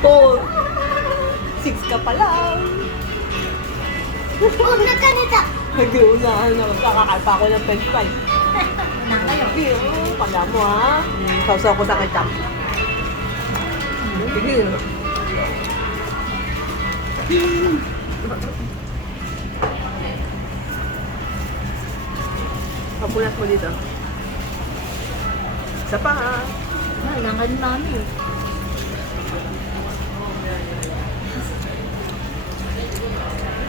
4. 6 ka pa lang. Huwag na kanita. Nag-iunahan na. Kakakain pa ako ng french fries. Na ngayon. Sige, pala mo ha. Sausaw ko sa ketchup. Sige. Papunas mo dito. Isa pa ha. Nangan namin.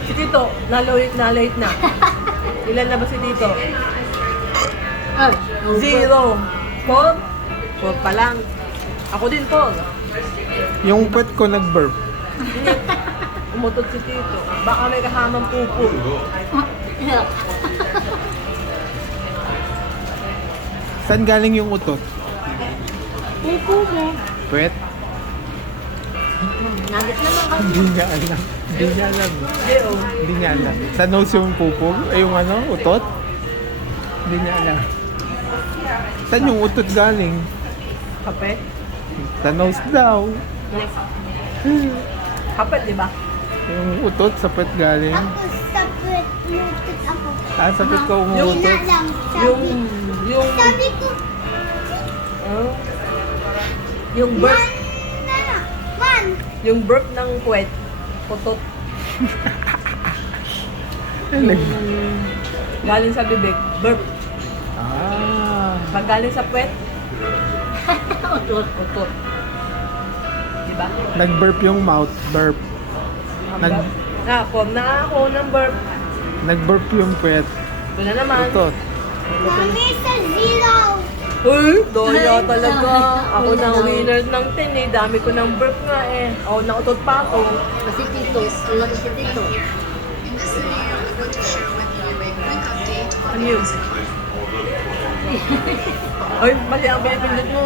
Si Tito, na-late na. Ilan na ba si Tito? Ay, 0. 4? 4 pa lang. Ako din 4. Yung pet ko nag-burp. Umutot si Tito. Baka may kahamang pupo. Saan galing yung utot? Pupo mo. Pet? Nagit naman kasi. Hindi niya alam. Hindi niya alam. Hindi oh. Hindi niya alam. Sa nose yung pupog? Ay, yung ano, utot? Hindi niya alam. Saan yung utot galing? Kape? Sa nose daw. Kape, di ba? Yung utot sa pet galing. Ako sapit. Lutot ako. Ah, sa pet ko Hindi umuutot. na lang. Yung, Sabi ko, oh, yung burp, man. yung burp ng puwet, putot. Yung galing sa bibig, burp. Ah. Pag galing sa puwet, Utot. putot. Di ba? Nag-burp yung mouth. Burp. Ang Nag- burp. Form na ako ng burp. Nag-burp yung pet. Ito na naman. Utot. Mami sa zero. Uy, daya talaga. Ako Wala ng daw. winner ng 10 eh. Dami ko ng burp nga eh. Ako nautot pa ako. Kasi tito, lang si tito. In this video, we want to share with you a quick update on Ano the yun? music Ay, mali ang pinipindot mo.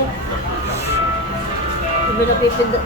Hindi na pipindot.